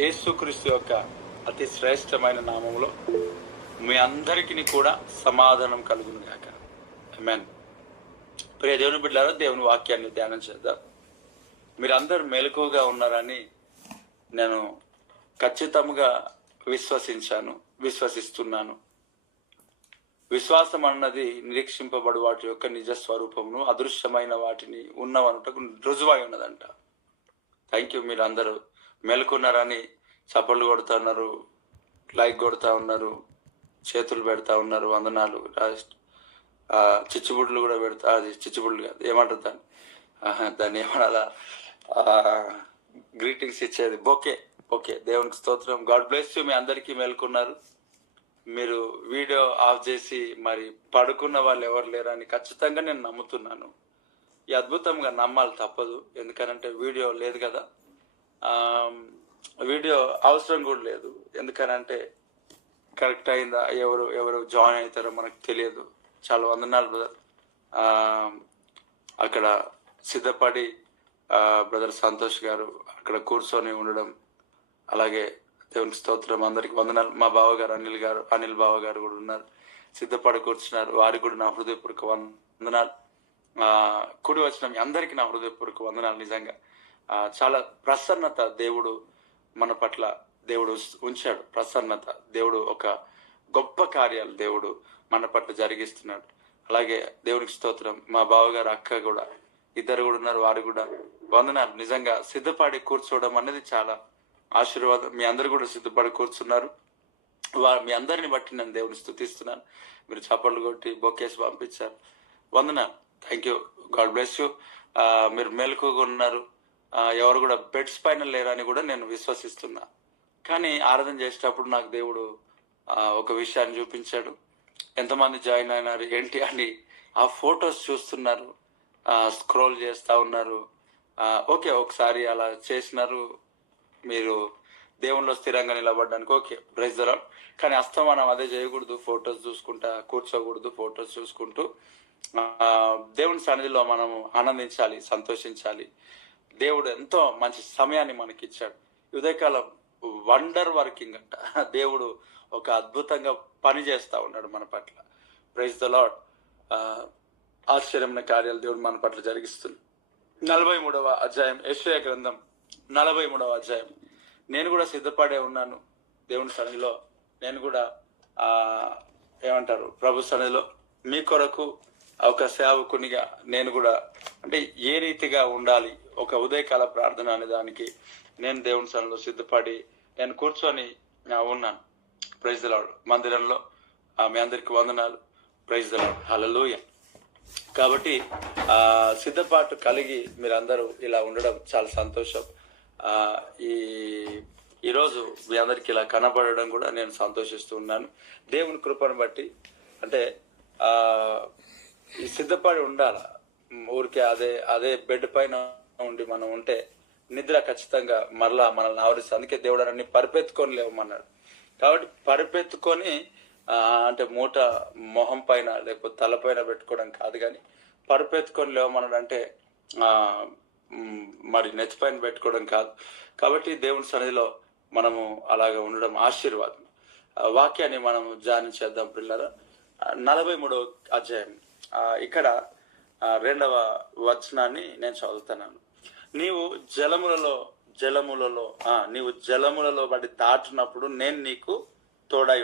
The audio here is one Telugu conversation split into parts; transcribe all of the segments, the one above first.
యేసుక్రీస్తు యొక్క అతి శ్రేష్టమైన నామములో మీ అందరికీ కూడా సమాధానం కలుగును గాక. ఆమేన్. ప్రియ దేవుని బిడ్డలారా, దేవుని వాక్యాన్ని ధ్యానం చేద్దాం. మీరందరూ మెలకువగా ఉన్నారని నేను ఖచ్చితంగా విశ్వసిస్తున్నాను. విశ్వాసం అన్నది నిరీక్షింపబడు వాటి యొక్క నిజ స్వరూపమును, అదృశ్యమైన వాటిని ఉన్నవనుటకు రుజువై ఉన్నదంట. Thank you. మీరు అందరూ మేలుకున్నారని చప్పట్లు కొడుతూ ఉన్నారు, లైక్ కొడుతూ ఉన్నారు, చేతులు పెడతా ఉన్నారు, వందనాలు. చిచ్చుబుడ్లు కూడా పెడతా, అది చిచ్చుబుడ్లు కాదు, ఏమంటారు దాన్ని ఏమనాలా, గ్రీటింగ్స్ ఇచ్చేది ఓకే. దేవునికి స్తోత్రం. God bless you. మీ అందరికీ మేలుకున్నారు. మీరు వీడియో ఆఫ్ చేసి మరి పడుకున్న వాళ్ళు ఎవరు లేరని ఖచ్చితంగా నేను నమ్ముతున్నాను. ఈ అద్భుతంగా నమ్మాలి, తప్పదు. ఎందుకనంటే వీడియో లేదు కదా, వీడియో అవసరం కూడా లేదు. ఎందుకనంటే కరెక్ట్ అయిందా, ఎవరు జాయిన్ అవుతారో మనకు తెలియదు. చాలా వందనాలు బ్రదర్. అక్కడ సిద్ధపడి బ్రదర్ సంతోష్ గారు అక్కడ కూర్చొని ఉండడం, అలాగే దేవునికి స్తోత్రం. అందరికి వందనాలు. మా బావగారు అనిల్ బావ గారు కూడా ఉన్నారు, సిద్ధపడి కూర్చున్నారు. వారికి కూడా నా హృదయపూర్వక వందనాలు. కూడి వచ్చిన మీ అందరికీ నా హృదయపూర్వక వందనాలు. నిజంగా చాలా ప్రసన్నత దేవుడు మన పట్ల దేవుడు ఉంచాడు. ప్రసన్నత దేవుడు ఒక గొప్ప కార్యాలు దేవుడు మన పట్ల జరిగిస్తున్నాడు. అలాగే దేవునికి స్తోత్రం. మా బావగారు అక్క కూడా ఇద్దరు కూడా ఉన్నారు, వారు కూడా వందనాలు. నిజంగా సిద్ధపడి కూర్చోవడం అనేది చాలా ఆశీర్వాదం. మీ అందరు కూడా సిద్ధపడి కూర్చున్నారు. మీ అందరిని బట్టి నేను దేవుని స్తుతిస్తున్నాను. మీరు చప్పట్లు కొట్టి బొకేస్ పంపించారు, వందనాలు. Thank you. God bless you. మీరు మేలుకుగా ఉన్నారు. ఎవరు కూడా బెడ్స్ పైన లేరని కూడా నేను విశ్వసిస్తున్నా. కానీ ఆరాధన చేసేటప్పుడు నాకు దేవుడు ఒక విషయాన్ని చూపించాడు. ఎంతమంది జాయిన్ అయినారు ఏంటి అని ఆ ఫొటోస్ చూస్తున్నారు, స్క్రోల్ చేస్తూ ఉన్నారు. ఓకే, ఒకసారి అలా చేసినారు, మీరు దేవునిలో స్థిరంగా నిలబడడానికి. Okay, praise the Lord. కానీ అస్తమానం అదే చేయకూడదు. ఫొటోస్ చూసుకుంటా కూర్చోకూడదు. ఫొటోస్ చూసుకుంటూ దేవుని సన్నిధిలో మనము ఆనందించాలి, సంతోషించాలి. దేవుడు ఎంతో మంచి సమయాన్ని మనకి ఇచ్చాడు. ఉదయకాలం వండర్ వర్కింగ్ అంట. దేవుడు ఒక అద్భుతంగా పని చేస్తూ ఉన్నాడు మన పట్ల. Praise the Lord. ఆశ్చర్యమైన కార్యాలు దేవుడు మన పట్ల జరిగిస్తుంది. 43వ అధ్యాయం, యెషయా గ్రంథం 43వ అధ్యాయం. నేను కూడా సిద్ధపడే ఉన్నాను దేవుని సన్నిధిలో. నేను కూడా ఏమంటారు, ప్రభు సన్నిధిలో మీ కొరకు ఒక సేవకునిగా నేను కూడా, అంటే ఏ రీతిగా ఉండాలి ఒక ఉదయకాల ప్రార్థన అనే దానికి నేను దేవుని సన్నిధిలో సిద్ధపడి నేను కూర్చొని ఉన్నాను. Praise the Lord. మందిరంలో మీ అందరికి వందనాలు. Praise the Lord. హల్లెలూయా. కాబట్టి సిద్ధపాటు కలిగి మీరందరూ ఇలా ఉండడం చాలా సంతోషం. ఈరోజు మీ అందరికి ఇలా కనబడడం కూడా నేను సంతోషిస్తూ ఉన్నాను. దేవుని కృపను బట్టి. అంటే ఈ సిద్ధపడి ఉండాల. ఊరికే అదే బెడ్ పైన ఉండి మనం ఉంటే నిద్ర ఖచ్చితంగా మరలా మనల్ని ఆవరిస్తుంది. అందుకే దేవుడు అన్ని పరిపెత్తుకొని లేవమన్నాడు. కాబట్టి పరిపెత్తుకొని అంటే మూట మొహం పైన లేకపోతే తలపైన పెట్టుకోవడం కాదు, కానీ పరిపెత్తుకొని లేవమన్నాడు. అంటే మరి నెత్తిపైన పెట్టుకోవడం కాదు. కాబట్టి దేవుని సన్నిధిలో మనము అలాగా ఉండడం ఆశీర్వాదం. వాక్యాన్ని మనము ధ్యానించేద్దాం పిల్లరా. 43వ అధ్యాయం, ఇక్కడ 2వ వచనాన్ని నేను చదువుతున్నాను. నీవు జలములలో బడి దాటినప్పుడు నేను నీకు తోడై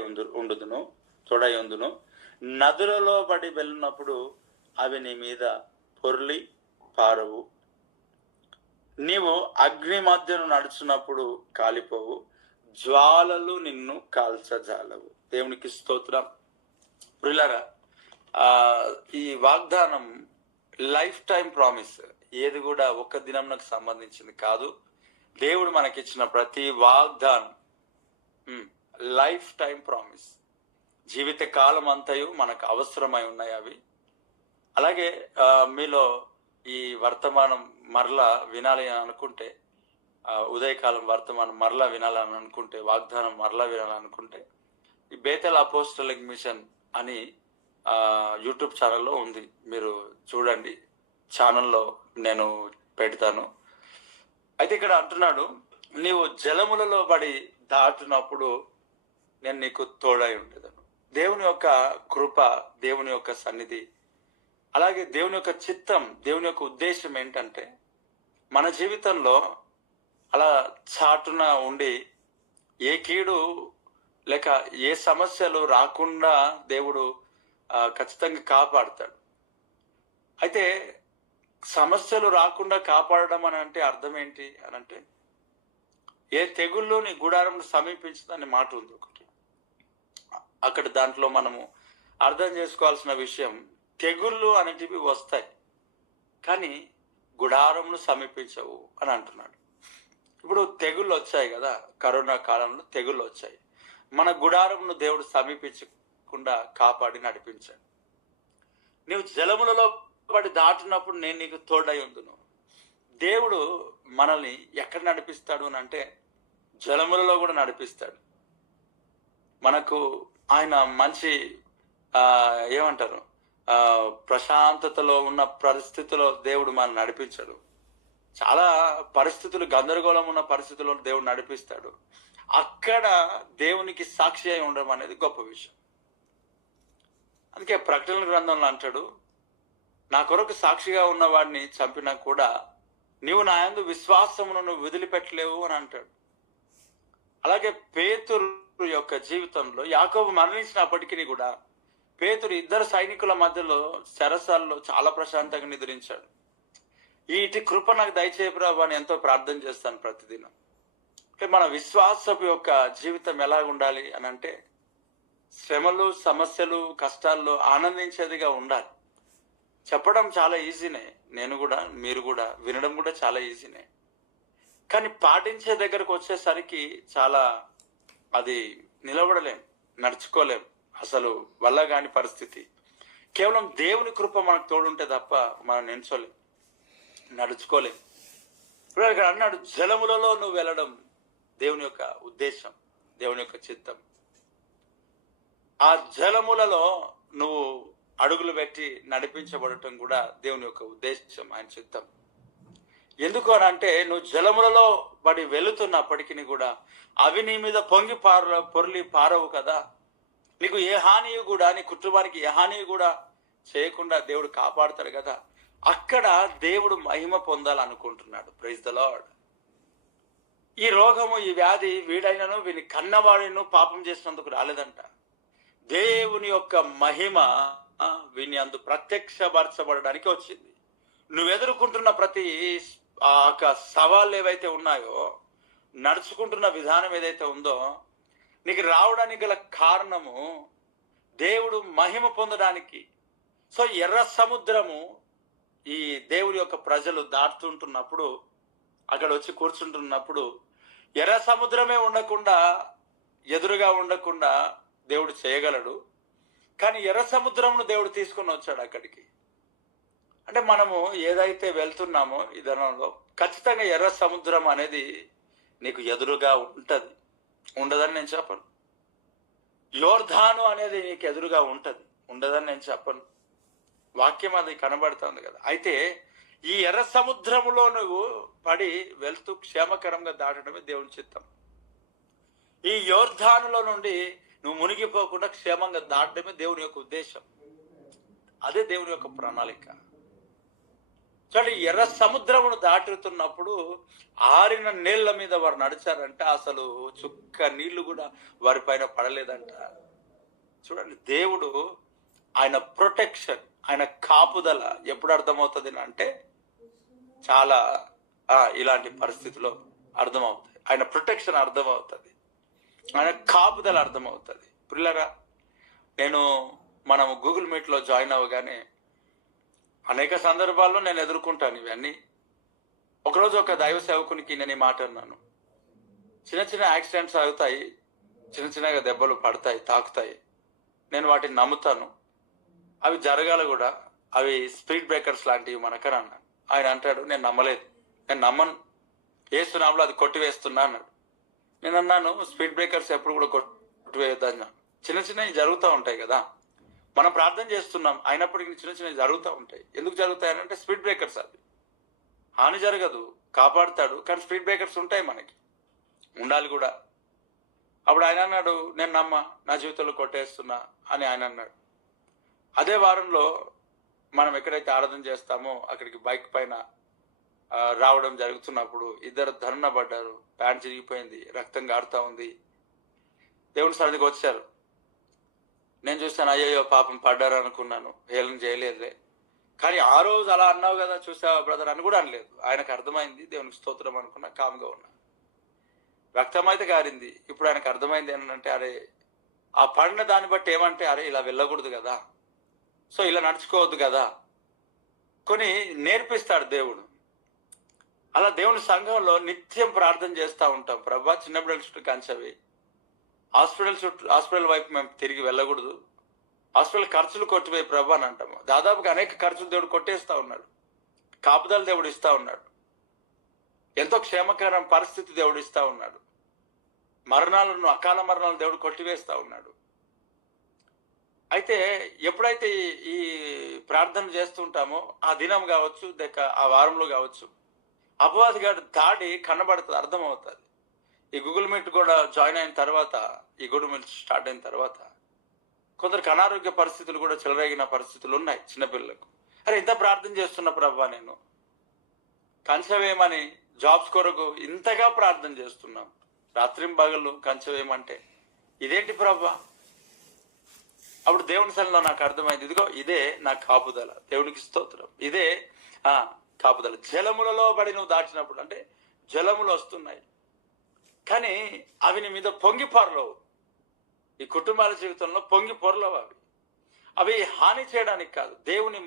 ఉందును. నదులలో బడి వెళ్ళినప్పుడు అవి నీ మీద పొర్లి పారవు. నీవు అగ్ని మధ్యను నడుచున్నప్పుడు కాలిపోవు, జ్వాలలు నిన్ను కాల్చజాలవు. దేవునికి స్తోత్రం. ప్రియులారా, ఈ వాగ్దానం లైఫ్ టైం ప్రామిస్. ఏది కూడా ఒక్క దినంకు సంబంధించింది కాదు. దేవుడు మనకిచ్చిన ప్రతి వాగ్దానం లైఫ్ టైం ప్రామిస్. జీవిత కాలం అంతయు మనకు అవసరమై ఉన్నాయి అవి. అలాగే మీలో ఈ వర్తమానం మరలా వినాలి అని అనుకుంటే, ఉదయకాలం వర్తమానం మరలా వినాలని అనుకుంటే, వాగ్దానం మరలా వినాలనుకుంటే, ఈ బేతెల్ అపోస్టలిక్ మిషన్ అని యూట్యూబ్ ఛానల్లో ఉంది. మీరు చూడండి, ఛానల్లో నేను పెడతాను. అయితే ఇక్కడ అంటున్నాడు, నీవు జలములలో పడి దాటునప్పుడు నేను నీకు తోడై ఉండేదను. దేవుని యొక్క కృప, దేవుని యొక్క సన్నిధి, అలాగే దేవుని యొక్క చిత్తం, దేవుని యొక్క ఉద్దేశం ఏంటంటే మన జీవితంలో అలా చాటున ఉండి ఏ కీడు లేక ఏ సమస్యలు రాకుండా దేవుడు ఖచ్చితంగా కాపాడుతాడు. అయితే సమస్యలు రాకుండా కాపాడడం అని అంటే అర్థం ఏంటి అని అంటే, ఏ తెగుళ్ళు నీ గుడారం సమీపించదని మాట ఉంది ఒకటి. అక్కడ దాంట్లో మనము అర్థం చేసుకోవాల్సిన విషయం, తెగుళ్ళు అనేటివి వస్తాయి కానీ గుడారంను సమీపించవు అని అంటున్నాడు. ఇప్పుడు తెగుళ్ళు వచ్చాయి కదా, కరోనా కాలంలో తెగుళ్ళు వచ్చాయి. మన గుడారంను దేవుడు సమీపించకుండా కాపాడి నడిపించాడు. నీవు జలములలో పడి దాటినప్పుడు నేను నీకు తోడై ఉందును. దేవుడు మనల్ని ఎక్కడ నడిపిస్తాడు అని అంటే జలములలో కూడా నడిపిస్తాడు. మనకు ఆయన మంచి ఏమంటారు ప్రశాంతతలో ఉన్న పరిస్థితిలో దేవుడు మనం నడిపించాడు. చాలా పరిస్థితులు, గందరగోళం ఉన్న పరిస్థితుల్లో దేవుడు నడిపిస్తాడు. అక్కడ దేవునికి సాక్షి అయి ఉండడం అనేది గొప్ప విషయం. అందుకే ప్రకటన గ్రంథంలో అంటాడు, నా కొరకు సాక్షిగా ఉన్న వాడిని చంపినా కూడా నీవు నా యందు విశ్వాసమును నువ్వు వదిలిపెట్టలేవు అని అంటాడు. అలాగే పేతురు యొక్క జీవితంలో యాకోబు మరణించినప్పటికీ కూడా పేతురు ఇద్దరు సైనికుల మధ్యలో చెరసాల్లో చాలా ప్రశాంతంగా నిద్రించాడు. ఇటు కృప నాకు దయచేయ ప్రభు అని ఎంతో ప్రార్థన చేస్తాను ప్రతిదినం. అంటే మన విశ్వాసపు యొక్క జీవితం ఎలా ఉండాలి అని అంటే శ్రమలు, సమస్యలు, కష్టాల్లో ఆనందించేదిగా ఉండాలి. చెప్పడం చాలా ఈజీనే, నేను కూడా, మీరు కూడా, వినడం కూడా చాలా ఈజీనే. కానీ పాటించే దగ్గరకు వచ్చేసరికి చాలా అది నిలబడలేం, నడుచుకోలేం, అసలు వల్ల కాని పరిస్థితి. కేవలం దేవుని కృప మనకు తోడుంటే తప్ప మనం నిల్చోలేం, నడుచుకోలేం. ఇప్పుడు ఇక్కడ అన్నాడు, జలములలో నువ్వు వెళ్ళడం దేవుని యొక్క ఉద్దేశం, దేవుని యొక్క చిత్తం. ఆ జలములలో నువ్వు అడుగులు పెట్టి నడిపించబడటం కూడా దేవుని యొక్క ఉద్దేశం, ఆయన చిత్తం. ఎందుకు అని అంటే నువ్వు జలములలో పడి వెళుతున్నప్పటికీ కూడా అవి నీ మీద పొర్లి పారవు కదా. నీకు ఏ హాని కూడా, నీ కుటుంబానికి ఏ హాని కూడా చేయకుండా దేవుడు కాపాడుతాడు కదా. అక్కడ దేవుడు మహిమ పొందాలనుకుంటున్నాడు. Praise the Lord. ఈ రోగము, ఈ వ్యాధి వీడైనను వీని కన్నవాడిను పాపం చేసినందుకు రాలేదంట. దేవుని యొక్క మహిమ వీని అందు ప్రత్యక్షపరచబడడానికి వచ్చింది. నువ్వు ఎదుర్కొంటున్న ప్రతి సవాళ్ళు ఏవైతే ఉన్నాయో, నడుచుకుంటున్న విధానం ఏదైతే ఉందో, నీకు రావడానికి గల కారణము దేవుడు మహిమ పొందడానికి. సో ఎర్ర సముద్రము ఈ దేవుడి యొక్క ప్రజలు దాటుతుంటున్నప్పుడు, అక్కడ వచ్చి కూర్చుంటున్నప్పుడు ఎర్ర సముద్రమే ఉండకుండా, ఎదురుగా ఉండకుండా దేవుడు చేయగలడు. కానీ ఎర్ర సముద్రమును దేవుడు తీసుకొని వచ్చాడు అక్కడికి. అంటే మనము ఏదైతే వెళ్తున్నామో ఈ ధనంలో ఖచ్చితంగా ఎర్ర సముద్రం అనేది నీకు ఎదురుగా ఉంటది, ఉండదని నేను చెప్పను. యోర్ధాను అనేది నీకు ఎదురుగా ఉంటది, ఉండదని నేను చెప్పను. వాక్యం అది కనబడుతుంది కదా. అయితే ఈ ఎర్ర సముద్రములో నువ్వు పడి వెళ్తూ క్షేమకరంగా దాటడమే దేవుని చిత్తం. ఈ యోర్ధానులో నుండి నువ్వు మునిగిపోకుండా క్షేమంగా దాటడమే దేవుని యొక్క ఉద్దేశం. అదే దేవుని యొక్క ప్రణాళిక. చూడండి, ఎర్ర సముద్రమును దాటుతున్నప్పుడు ఆరిన నీళ్ల మీద వారు నడిచారంట, అసలు చుక్క నీళ్లు కూడా వారి పైన పడలేదంట. చూడండి, దేవుడు ఆయన ప్రొటెక్షన్, ఆయన కాపుదల ఎప్పుడు అర్థమవుతుంది అంటే చాలా ఇలాంటి పరిస్థితిలో అర్థమవుతాయి. ఆయన ప్రొటెక్షన్ అర్థమవుతుంది, ఆయన కాపుదల అర్థమవుతుంది. పిల్లరా, మనం గూగుల్ మీట్లో జాయిన్ అవ్వగానే అనేక సందర్భాల్లో నేను ఎదుర్కొంటాను ఇవన్నీ. ఒకరోజు ఒక దైవ సేవకునికి నేను ఈ మాట అన్నాను, చిన్న చిన్న యాక్సిడెంట్స్ అవుతాయి, చిన్న చిన్నగా దెబ్బలు పడతాయి, తాకుతాయి, నేను వాటిని నమ్ముతాను, అవి జరగాలి కూడా, అవి స్పీడ్ బ్రేకర్స్ లాంటివి మనకని అన్నాను. ఆయన అంటాడు, నేను నమ్మలేదు, నేను నమ్మను, యేసు నామములో అది కొట్టివేస్తున్నా అన్నాడు. నేను అన్నాను, స్పీడ్ బ్రేకర్స్ ఎప్పుడు కూడా కొట్టివేయొద్దని. చిన్న చిన్నవి జరుగుతూ ఉంటాయి కదా, మనం ప్రార్థన చేస్తున్నాం, అయినప్పటికీ చిన్న చిన్నవి జరుగుతూ ఉంటాయి. ఎందుకు జరుగుతాయని అంటే స్పీడ్ బ్రేకర్స్, అది హాని జరగదు, కాపాడుతాడు, కానీ స్పీడ్ బ్రేకర్స్ ఉంటాయి మనకి. ఉండాలి కూడా. అప్పుడు ఆయన అన్నాడు, నేను నా జీవితంలో కొట్టేస్తున్నా అని ఆయన అన్నాడు. అదే వారంలో మనం ఎక్కడైతే ఆరాధన చేస్తామో అక్కడికి బైక్ పైన రావడం జరుగుతున్నప్పుడు ఇద్దరు ధర్నా పడ్డారు. ప్యాంట్ చిరిగిపోయింది, రక్తం గారుతా ఉంది. దేవుని సన్నిధికి వచ్చారు. నేను చూస్తాను, అయ్యో పాపం పడ్డారు అనుకున్నాను, హేళన చేయలేదులే. కానీ ఆ రోజు అలా అన్నావు కదా, చూసావా బ్రదర్ అని కూడా అనలేదు. ఆయనకు అర్థమైంది, దేవునికి స్తోత్రం అనుకున్నా, కామ్గా ఉన్నా. రక్తం అయితే గారింది. ఇప్పుడు ఆయనకు అర్థమైంది ఏంటంటే, అరే ఆ పడిన దాన్ని బట్టి ఏమంటే, అరే ఇలా వెళ్ళకూడదు కదా, సో ఇలా నడుచుకోవద్దు కదా, కొన్ని నేర్పిస్తాడు దేవుడు. అలా దేవుని సంఘంలో నిత్యం ప్రార్థన చేస్తూ ఉంటాం. ప్రభా చిన్నప్పుడు చుట్టూ కంచవి, హాస్పిటల్ వైపు మేము తిరిగి వెళ్ళకూడదు, హాస్పిటల్ ఖర్చులు కొట్టిపోయి ప్రభా అని అంటాము. దాదాపుగా అనేక ఖర్చులు దేవుడు కొట్టేస్తా ఉన్నాడు. కాపుదల దేవుడు ఇస్తా ఉన్నాడు. ఎంతో క్షేమకరం పరిస్థితి దేవుడు ఇస్తా ఉన్నాడు. మరణాలను, అకాల మరణాలను దేవుడు కొట్టివేస్తా ఉన్నాడు. అయితే ఎప్పుడైతే ఈ ప్రార్థన చేస్తుంటామో ఆ దినం కావచ్చు, ఆ వారంలో కావచ్చు, అపవాది గారి దాడి కనబడుతుంది, అర్థమవుతుంది. ఈ గూగుల్ మీట్ కూడా జాయిన్ అయిన తర్వాత, ఈ గూగుల్ మీట్ స్టార్ట్ అయిన తర్వాత కొందరికి అనారోగ్య పరిస్థితులు కూడా చెలరేగిన పరిస్థితులు ఉన్నాయి చిన్నపిల్లలకు. అరే ఇంత ప్రార్థన చేస్తున్న ప్రభా, నేను కంచవేమని జాబ్స్ కొరకు ఇంతగా ప్రార్థన చేస్తున్నాం, రాత్రింబగళ్ళు కంచవేమంటే ఇదేంటి ప్రభా? అప్పుడు దేవుని సన్నిధిలో నాకు అర్థమైంది, ఇదిగో ఇదే నా కాపుదల. దేవునికి స్తోత్రం. ఇదే కాపుదల. జలములలో పడి నువ్వు దాటినప్పుడు, అంటే జలములు వస్తున్నాయి కానీ అవి నీ మీద పొంగి పొరలవు. ఈ కుటుంబాల జీవితంలో పొంగి పొరలవు. అవి హాని చేయడానికి కాదు, దేవుని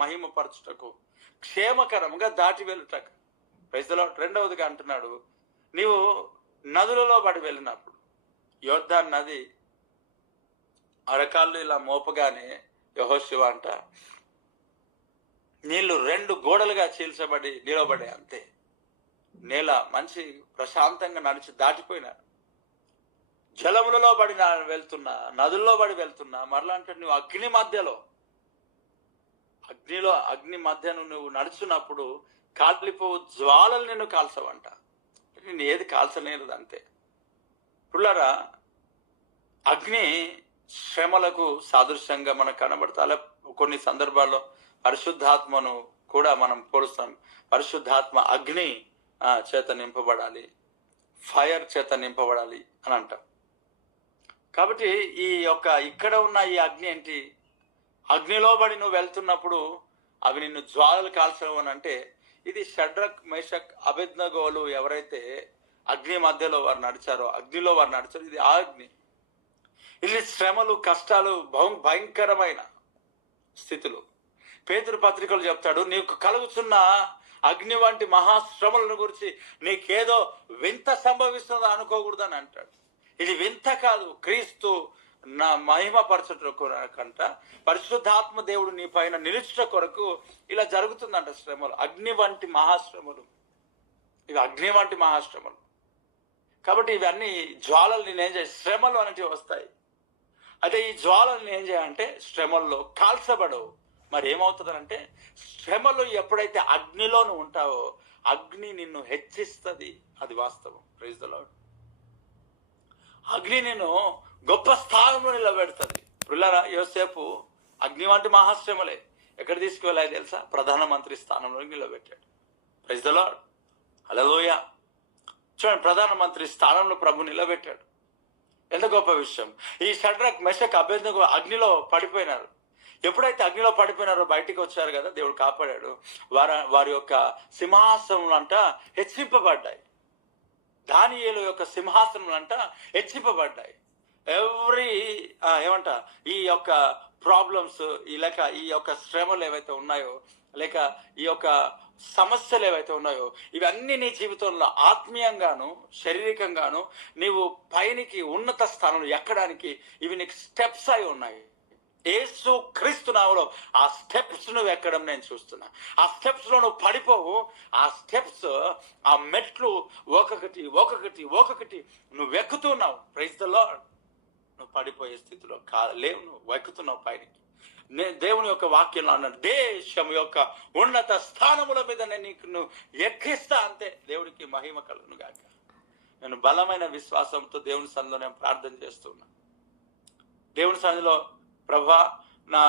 మహిమపరచుటకు, క్షేమకరంగా దాటి వెళ్ళుటకు. Praise the Lord. రెండవదిగా అంటున్నాడు, నీవు నదులలో పడి వెళ్ళినప్పుడు, యోర్దాను నది అరకాళ్ళు ఇలా మోపగానే యెహోషువ అంట నీళ్లు 2 గోడలుగా చీల్చబడి నిలబడే, అంతే. నేల మంచి ప్రశాంతంగా నడిచి దాటిపోయినారు. జలములలో పడి వెళ్తున్నా, నదుల్లో పడి వెళ్తున్నా, మరలా అంటే నువ్వు అగ్ని మధ్యను నువ్వు నడుచున్నప్పుడు కాలిపోవు జ్వాలలు నిన్ను కాల్చవంట. నేను ఏది కాల్చలేదు, అంతే. పుల్లారా, అగ్ని శ్రమలకు సాదృశ్యంగా మనకు కనబడతా. అలా కొన్ని సందర్భాల్లో పరిశుద్ధాత్మను కూడా మనం పోలుస్తాం. పరిశుద్ధాత్మ అగ్ని చేత నింపబడాలి, ఫైర్ చేత నింపబడాలి అని అంటాం. కాబట్టి ఇక్కడ ఉన్న ఈ అగ్ని ఏంటి? అగ్నిలో పడి నువ్వు వెళ్తున్నప్పుడు అవి నిన్ను జ్వాలలు కాల్చవు అని అంటే, ఇది షడ్రక్, మేషక్, అబేద్నెగోలు ఎవరైతే అగ్ని మధ్యలో వారు నడిచారో, అగ్నిలో వారు నడిచారో, ఇది ఆ అగ్ని. ఇది శ్రమలు, కష్టాలు, భయంకరమైన స్థితులు. పేతురు పత్రికలు చెప్తాడు, నీకు కలుగుతున్న అగ్ని వంటి మహాశ్రమలను గురించి నీకేదో వింత సంభవిస్తుందో అనుకోకూడదని అంటాడు. ఇది వింత కాదు, క్రీస్తు నా మహిమపరచుట కొరకంట, పరిశుద్ధాత్మ దేవుడు నీ పైన నిలుచుట కొరకు ఇలా జరుగుతుందంట శ్రమలు. అగ్ని వంటి మహాశ్రమలు, ఇవి అగ్ని వంటి మహాశ్రమలు. కాబట్టి ఇవన్నీ జ్వాలలు నేనేం చేయ, శ్రమలు అనేటివి వస్తాయి. అయితే ఈ జ్వాలలు ఏం చేయాలంటే శ్రమల్లో కాల్చబడవు. మరి ఏమవుతుందంటే, శ్రమలు ఎప్పుడైతే అగ్నిలోను ఉంటావో అగ్ని నిన్ను హెచ్చిస్తుంది. అది వాస్తవం. Praise the Lord. అగ్ని నిన్ను గొప్ప స్థానంలో నిలబెడుతుంది. పిల్లరా, యోసేపు అగ్ని వంటి మహాశ్రమలే ఎక్కడ తీసుకువెళ్ళాయి తెలుసా? ప్రధానమంత్రి స్థానంలో నిలబెట్టాడు. Praise the Lord. హల్లెలూయా. చూడండి, ప్రధానమంత్రి స్థానంలో ప్రభు నిలబెట్టాడు. ఎంత గొప్ప విషయం. ఈ షడ్రక్, మెషక్, అబేద్నెగో అగ్నిలో పడిపోయినారు. ఎప్పుడైతే అగ్నిలో పడిపోయినారో బయటికి వచ్చారు కదా, దేవుడు కాపాడాడు. వారి యొక్క సింహాసనములంట హెచ్చింపబడ్డాయి. దానియేలు యొక్క సింహాసనములంట హెచ్చింపబడ్డాయి. ఈ యొక్క ప్రాబ్లమ్స్, ఈ యొక్క శ్రమలు ఏవైతే ఉన్నాయో, లేక ఈ యొక్క సమస్యలు ఏవైతే ఉన్నాయో, ఇవన్నీ నీ జీవితంలో ఆత్మీయంగాను శారీరకంగాను నీవు పైనికి ఉన్నత స్థానంలో ఎక్కడానికి ఇవి నీకు స్టెప్స్ అయి ఉన్నాయి. యేసు క్రీస్తు నామములో ఆ స్టెప్స్ నువ్వు ఎక్కడం నేను చూస్తున్నా. ఆ స్టెప్స్ లో నువ్వు పడిపోవు. ఆ స్టెప్స్, ఆ మెట్లు ఒక్కొక్కటి నువ్వు ఎక్కుతున్నావు. Praise the lord. నువ్వు పడిపోయే స్థితిలో లేవు, నువ్వు ఎక్కుతున్నావు పైకి. దేవుని యొక్క వాక్యంలో అన్నాడు, దేశం యొక్క ఉన్నత స్థానముల మీద నేను నీకు నువ్వు ఎక్కిస్తా, అంతే. దేవుడికి మహిమ కలుగును గాక. నేను బలమైన విశ్వాసంతో దేవుని సన్నిధిలో నేను ప్రార్థన చేస్తున్నా. దేవుని సన్నిధిలో ప్రభా, నా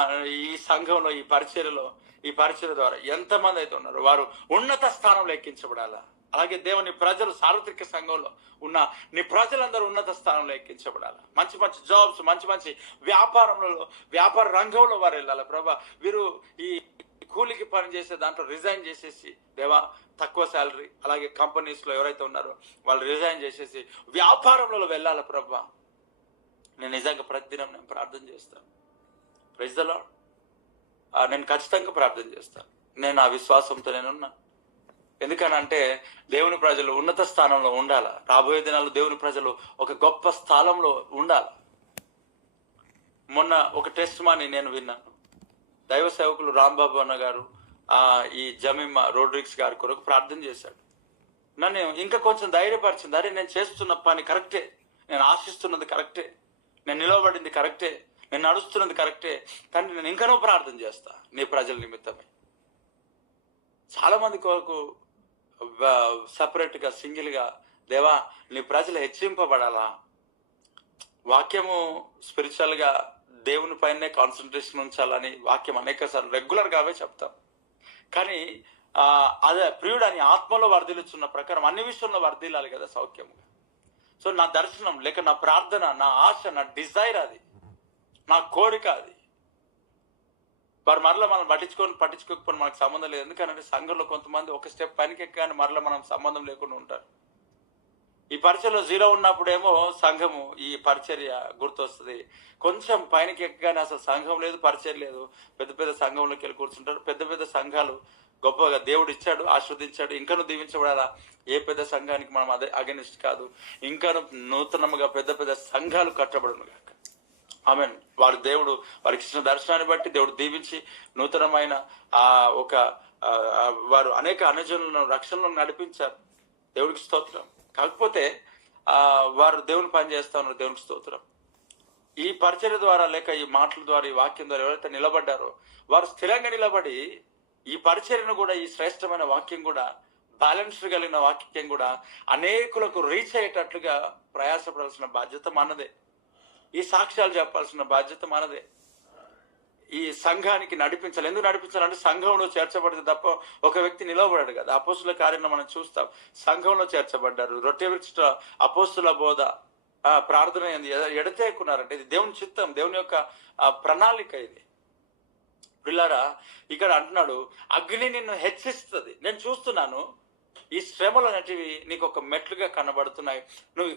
ఈ సంఘంలో ఈ పరిచర్య ద్వారా ఎంతమంది అయితే ఉన్నారో వారు ఉన్నత స్థానంలో ఎక్కించబడాలా. అలాగే దేవుని ప్రజలు సార్వత్రిక సంఘంలో ఉన్న నీ ప్రజలందరూ ఉన్నత స్థానంలో ఎక్కించబడాలి. మంచి మంచి జాబ్స్, మంచి వ్యాపార రంగంలో వారు వెళ్ళాలి. ప్రభా, వీరు ఈ కూలికి పని చేసే దాంట్లో రిజైన్ చేసేసి, దేవా తక్కువ శాలరీ, అలాగే కంపెనీస్లో ఎవరైతే ఉన్నారో వాళ్ళు రిజైన్ చేసేసి వ్యాపారంలో వెళ్ళాలి. ప్రభా, నేను నిజంగా ప్రతిదినం నేను ప్రార్థన చేస్తాను. Praise the Lord. నేను ఖచ్చితంగా ప్రార్థన చేస్తాను. నేను ఆ విశ్వాసంతో నేనున్నా. ఎందుకనంటే దేవుని ప్రజలు ఉన్నత స్థానంలో ఉండాలి. రాబోయే దినాల్లో దేవుని ప్రజలు ఒక గొప్ప స్థానంలో ఉండాలి. మొన్న ఒక టెస్ట్ మాని నేను విన్నాను. దైవ సేవకులు రాంబాబు అన్న గారు ఈ జమీమా రోడ్రిక్స్ గారి కొరకు ప్రార్థన చేశాడు. నన్ను ఇంకా కొంచెం ధైర్యపరిచింది. అరే, నేను చేస్తున్న పని కరెక్టే, నేను ఆశిస్తున్నది కరెక్టే, నేను నిలవబడింది కరెక్టే, నేను నడుస్తున్నది కరెక్టే, కానీ నేను ఇంకనూ ప్రార్థన చేస్తా నీ ప్రజల నిమిత్తమే. చాలా మంది కొరకు సపరేట్గా సింగిల్గా, దేవా నీ ప్రజలు హెచ్చింపబడాలా. వాక్యము స్పిరిచువల్గా దేవుని పైనే కాన్సన్ట్రేషన్ ఉంచాలని వాక్యం అనేక సార్లు రెగ్యులర్గానే చెప్తాం. కానీ అదే ప్రియుడు అని ఆత్మలో వర్ధిల్లుచున్న ప్రకారం అన్ని విషయంలో వర్ధిల్లాలి కదా సౌఖ్యముగా. సో నా దర్శనం లేక నా ప్రార్థన, నా ఆశ, నా డిజైర్, అది నా కోరిక. అది వారు మరలా మనం పట్టించుకోకపోయినా మనకు సంబంధం లేదు. ఎందుకంటే సంఘంలో కొంతమంది ఒక స్టెప్ పైనకి ఎక్కగానే మరలా మనం సంబంధం లేకుండా ఉంటారు. ఈ పరిచర్యలో 0 ఉన్నప్పుడేమో సంఘము, ఈ పరిచర్య గుర్తొస్తుంది. కొంచెం పైనకి ఎక్కగానే అసలు సంఘం లేదు, పరిచర్య లేదు. పెద్ద సంఘంలోకి వెళ్ళి కూర్చుంటారు. పెద్ద సంఘాలు గొప్పగా దేవుడు ఇచ్చాడు, ఆస్వాదించాడు. ఇంకనూ దీవించబడాలా. ఏ పెద్ద సంఘానికి మనం అదే అగెనిస్ట్ కాదు. ఇంకనూ నూతనముగా పెద్ద సంఘాలు కట్టబడును గాక. ఆమేన్. దేవుడు వారికి ఇచ్చిన దర్శనాన్ని బట్టి దేవుడు దీవించి నూతనమైన వారు అనేక అన్యజనులను రక్షణలో నడిపించారు. దేవుడికి స్తోత్రం. కాకపోతే వారు దేవుని పని చేస్తా ఉన్నారు. దేవునికి స్తోత్రం. ఈ పరిచర్య ద్వారా లేక ఈ మాటల ద్వారా, ఈ వాక్యం ద్వారా ఎవరైతే నిలబడ్డారో వారు స్థిరంగా నిలబడి ఈ పరిచర్యను కూడా, ఈ శ్రేష్టమైన వాక్యం కూడా, బ్యాలెన్స్ కలిగిన వాక్యం కూడా అనేకులకు రీచ్ అయ్యేటట్లుగా ప్రయాసపడాల్సిన బాధ్యత మనదే. ఈ సాక్ష్యాలు చెప్పాల్సిన బాధ్యత మనదే. ఈ సంఘానికి నడిపించాలి. ఎందుకు నడిపించాలంటే సంఘంలో చేర్చబడితే తప్ప ఒక వ్యక్తి నిలవబడాడు కదా. అపోస్తుల కార్యంలో మనం చూస్తాం, సంఘంలో చేర్చబడ్డారు. రొట్టె విరుచుట, అపోస్తుల బోధ, ప్రార్థన ఎడతేకున్నారంటే ఇది దేవుని చిత్తం, దేవుని యొక్క ప్రణాళిక. ఇది పిల్లారా, ఇక్కడ అంటున్నాడు అగ్ని నిన్ను హెచ్చిస్తుంది. నేను చూస్తున్నాను ఈ శ్రమలు అనేటివి నీకు ఒక మెట్లుగా కనబడుతున్నాయి. నువ్వు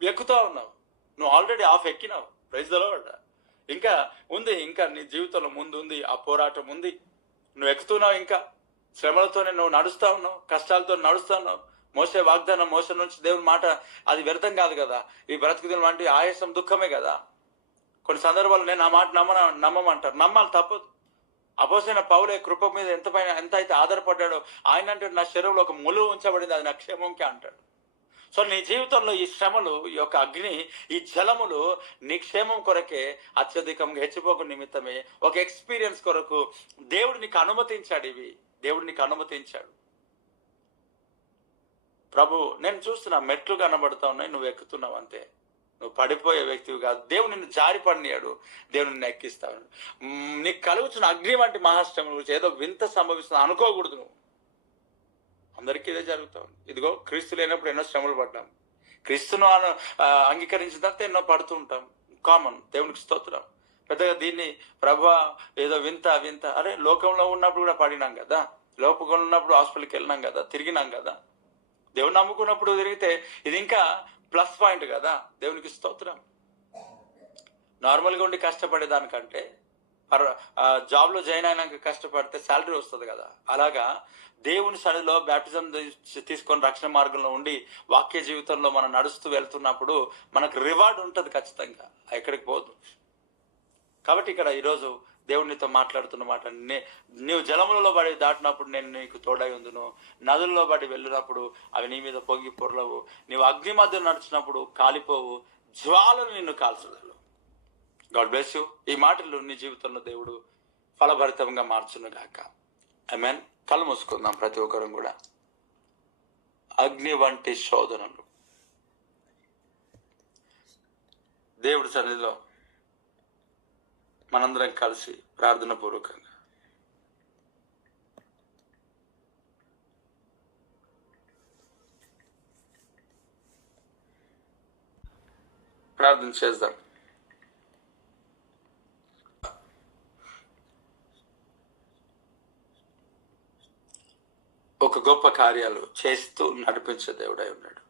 ఎక్కుతా ఉన్నావు, నువ్వు ఆల్రెడీ ఎక్కినావు. Praise the Lord. ఇంకా ఉంది, ఇంకా నీ జీవితంలో ముందు ఉంది, ఆ పోరాటం ఉంది. నువ్వు ఎక్కుతున్నావు, ఇంకా శ్రమలతోనే నువ్వు నడుస్తా ఉన్నావు, కష్టాలతో నడుస్తా ఉన్నావు. మోసే వాగ్దానం, మోసే నుంచి దేవుని మాట అది వ్యర్థం కాదు కదా. ఈ బ్రతుకుదిన వంటి ఆయాసం దుఃఖమే కదా. కొన్ని సందర్భాలు నేను ఆ మాట నమ్మమంటారు. నమ్మాలి, తప్పదు. అపోసైన పౌలే కృప మీద ఎంత అయితే ఆధారపడ్డాడో ఆయన అంటే నా శరీరంలో ఒక ముళ్ళు ఉంచబడింది, అది నా క్షేమంకే అంటాడు. సో నీ జీవితంలో ఈ శ్రమలు, ఈ యొక్క అగ్ని, ఈ జలములు నీ క్షేమం కొరకే అత్యధికంగా హెచ్చిపోకు నిమిత్తమే, ఒక ఎక్స్పీరియన్స్ కొరకు దేవుడు నీకు అనుమతించాడు. ఇవి దేవుడు నీకు అనుమతించాడు. ప్రభు, నేను చూస్తున్నా మెట్లు కనబడుతా ఉన్నాయి, నువ్వు ఎక్కుతున్నావు అంతే. నువ్వు పడిపోయే వ్యక్తివి కాదు. దేవుడు నిన్ను జారిపడినాడు, దేవుడు నిన్ను ఎక్కిస్తాడు. నీకు కలుగుతున్న అగ్ని వంటి మహాశ్రమం గురించి ఏదో వింత సంభవిస్తుంది అనుకోకూడదు. నువ్వు అందరికీ ఇదే జరుగుతూ ఉంది. ఇదిగో క్రీస్తు లేనప్పుడు ఎన్నో శ్రమలు పడ్డాం, క్రీస్తును అంగీకరించిన తర్వాత ఎన్నో పడుతూ ఉంటాం. కామన్. దేవునికి స్తోత్రం. పెద్దగా దీన్ని ప్రభా ఏదో వింత అరే లోకంలో ఉన్నప్పుడు కూడా పడినాం కదా, లోపంలో ఉన్నప్పుడు హాస్పిటల్కి వెళ్ళినాం కదా, తిరిగినాం కదా. దేవుని నమ్ముకున్నప్పుడు తిరిగితే ఇది ఇంకా ప్లస్ పాయింట్ కదా. దేవునికి స్తోత్రం. నార్మల్గా ఉండి కష్టపడేదానికంటే జాబ్లో జాయిన్ అయినాక కష్టపడితే శాలరీ వస్తుంది కదా. అలాగా దేవుని సన్నిధిలో బ్యాప్టిజం తీసుకొని రక్షణ మార్గంలో ఉండి వాక్య జీవితంలో మనం నడుస్తూ వెళ్తున్నప్పుడు మనకు రివార్డ్ ఉంటుంది ఖచ్చితంగా, ఎక్కడికి పోదు. కాబట్టి ఇక్కడ ఈరోజు దేవునితో మాట్లాడుతున్న మాట, నీవు జలములలో పడి దాటినప్పుడు నేను నీకు తోడై ఉందును, నదుల్లో పడి వెళ్ళినప్పుడు అవి నీ మీద పొంగి పొర్లవు, నీవు అగ్ని మధ్య నడిచినప్పుడు కాలిపోవు, జ్వాలలు నిన్ను కాల్చగలవు. God bless you. ఈ మాటలు నీ జీవితంలో దేవుడు ఫలభరితంగా మార్చును గాక. ఆమేన్. కళ్ళు మూసుకుందాం ప్రతి ఒక్కరం కూడా. అగ్ని వంటి శోధనలు దేవుడి సన్నిధిలో మనందరం కలిసి ప్రార్థన పూర్వకంగా ప్రార్థన చేద్దాం. ఒక గొప్ప కార్యాలు చేస్తూ నడిపించే దేవుడై ఉన్నాడు.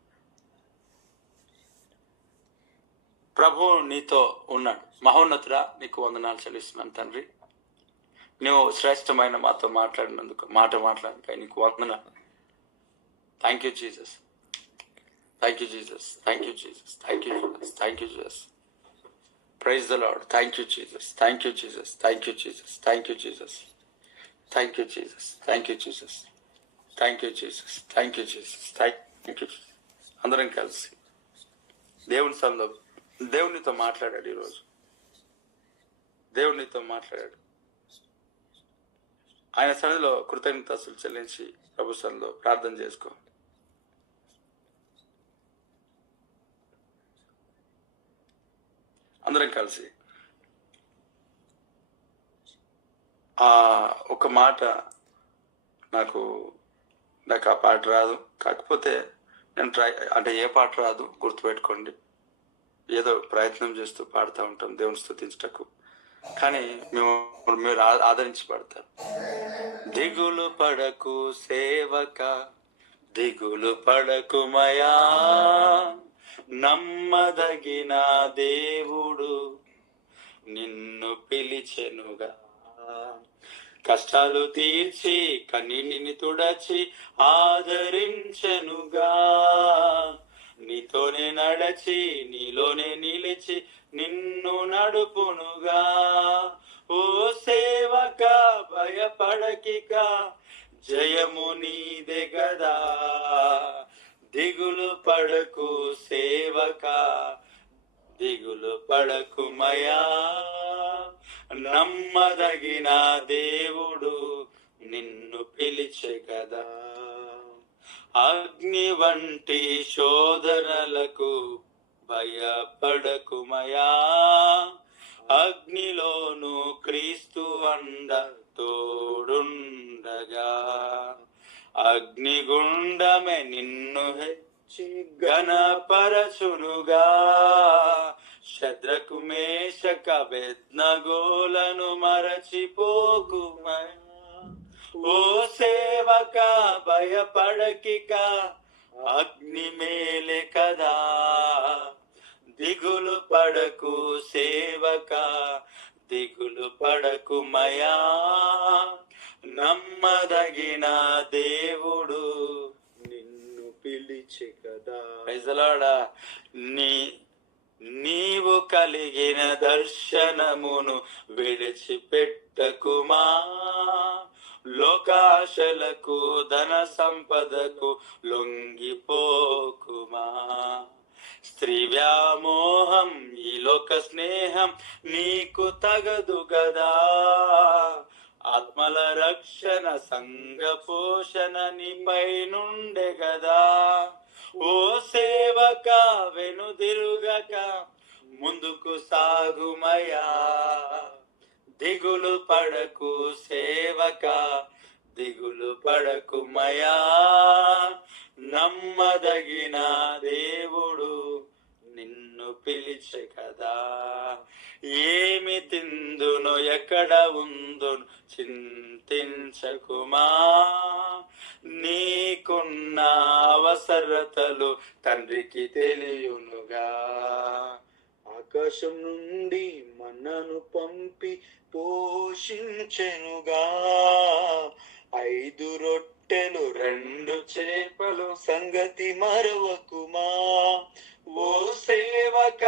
ప్రభు నీతో ఉన్నాడు. మహోన్నతుడా, నీకు వందనాలు చెల్లిస్తున్నాను తండ్రి. నువ్వు శ్రేష్టమైన మాతో మాట్లాడినందుకు నీకు వందనాలు. Thank you Jesus, thank you Jesus, thank you Jesus, thank you Jesus, thank you Jesus. Praise the Lord. Thank you Jesus, thank you Jesus, thank you Jesus, thank you Jesus, thank you Jesus, thank you Jesus, thank you Jesus, thank you Jesus, thank you. అందరం కలిసి దేవుని సన్నిధిలో దేవునితో మాట్లాడాడు. ఈరోజు దేవునితో మాట్లాడాడు. ఆయన సన్నిధిలో కృతజ్ఞతలు చెల్లించి ప్రభు సన్నిధిలో ప్రార్థన చేసుకో. అందరం కలిసి ఒక మాట, నాకు ఆ పాట రాదు, కాకపోతే నేను ఏ పాట రాదు గుర్తుపెట్టుకోండి. ఏదో ప్రయత్నం చేస్తూ పాడుతూ ఉంటాం దేవుని స్తుతించటకు, కానీ మీరు ఆదరించి పాడతారు. దిగులు పడకు సేవక, దిగులు పడకు మయా, నమ్మదగిన దేవుడు నిన్ను పిలిచెనుగా. కష్టాలు తీర్చి కన్నీటిని తుడచి ఆదరించెనుగా. నీతోనే నడచి నీలోనే నిలిచి నిన్ను నడుపునుగా. ఓ సేవక భయపడకిక, జయము నీదే గదా. దిగులు పడకు సేవక, దిగులు పడకు మయా, నమ్మదగిన దేవుడు నిన్ను పిలిచే కదా. అగ్ని వంటి శోధనలకు భయపడకుమయా, అగ్నిలోను క్రీస్తు అండ తోడుండగా. అగ్నిగుండమే నిన్ను హెచ్చి ఘనపరచునుగా. శద్రకు మేషక అబేద్నగోలను మరచిపోకుమయా. ఓ సేవక భయపడకిక, అగ్ని మేలే కదా. దిగులు పడకు సేవక, దిగులు పడకు మయా, నమ్మదగిన దేవుడు నిన్ను పిలిచె కదా. ప్రైజలాడా. నీవు కలిగిన దర్శనమును విడిచిపెట్టకుమా. లోకాశలకు ధన సంపదకు లొంగిపోకుమా. స్త్రీ వ్యామోహం ఈ లోక స్నేహం నీకు తగదు గదా. ఆత్మల రక్షణ సంఘ పోషణ నీపై నుండే గదా. ఓ సేవక వెనుదిరుగక ముందుకు సాగుమయా. దిగులు పడకు సేవక, దిగులు పడకు మయా, నమ్మదగిన దేవుడు నిన్ను పిలిచె కదా. ఏమి తిందును ఎక్కడ ఉందును చింతించకుమా. నీకున్న అవసరతలు తండ్రికి తెలియునుగా. ఆకాశం నుండి మన్నను పంపి పోషించెనుగా. 5 రొట్టెలు 2 చేపలు సంగతి మరవకుమా. ఓ సేవక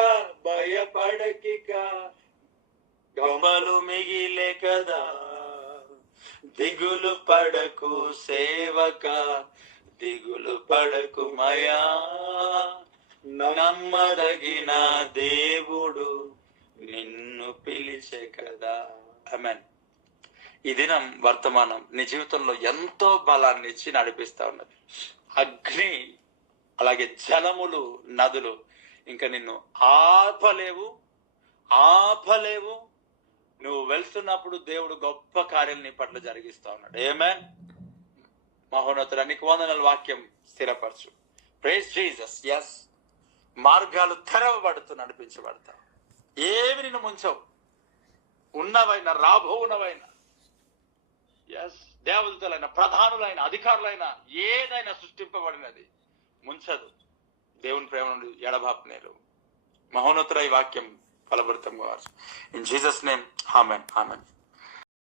భయపడకిక, గంపలు మిగిలే కదా. దిగులు పడకు సేవక, దిగులు పడకు మయా, నమ్మదగిన దేవుడు నిన్ను పిలిచే కదా. ఆమేన్. ఈ దినం వర్తమానం నీ జీవితంలో ఎంతో బలాన్ని ఇచ్చి నడిపిస్తా ఉన్నది. అగ్ని, అలాగే జలములు, నదులు ఇంకా నిన్ను ఆపలేవు. నువ్వు వెళ్తున్నప్పుడు దేవుడు గొప్ప కార్యాలు నీ పట్ల జరిగిస్తా ఉన్నాడు. ఆమేన్. మహోన్నతుడా, నీకు వందనాలు. వాక్యం స్థిరపరచు. Praise Jesus. ఎస్, మార్గాలు తెరవబడుతూ నడిపించబడతావు. ఏమి నిన్ను ముంచవు. ఉన్నవైనా రాబోవునవైనా, ఎస్, దేవదూతలైన, ప్రధానులైన, అధికారులైన, ఏదైనా సృష్టింపబడినది ముంచదు. దేవుని ప్రేమ నుండి ఎడబాపునేరు. మహోన్నతుడ, ఈ వాక్యం ఫలభరితంగా. In Jesus name, amen.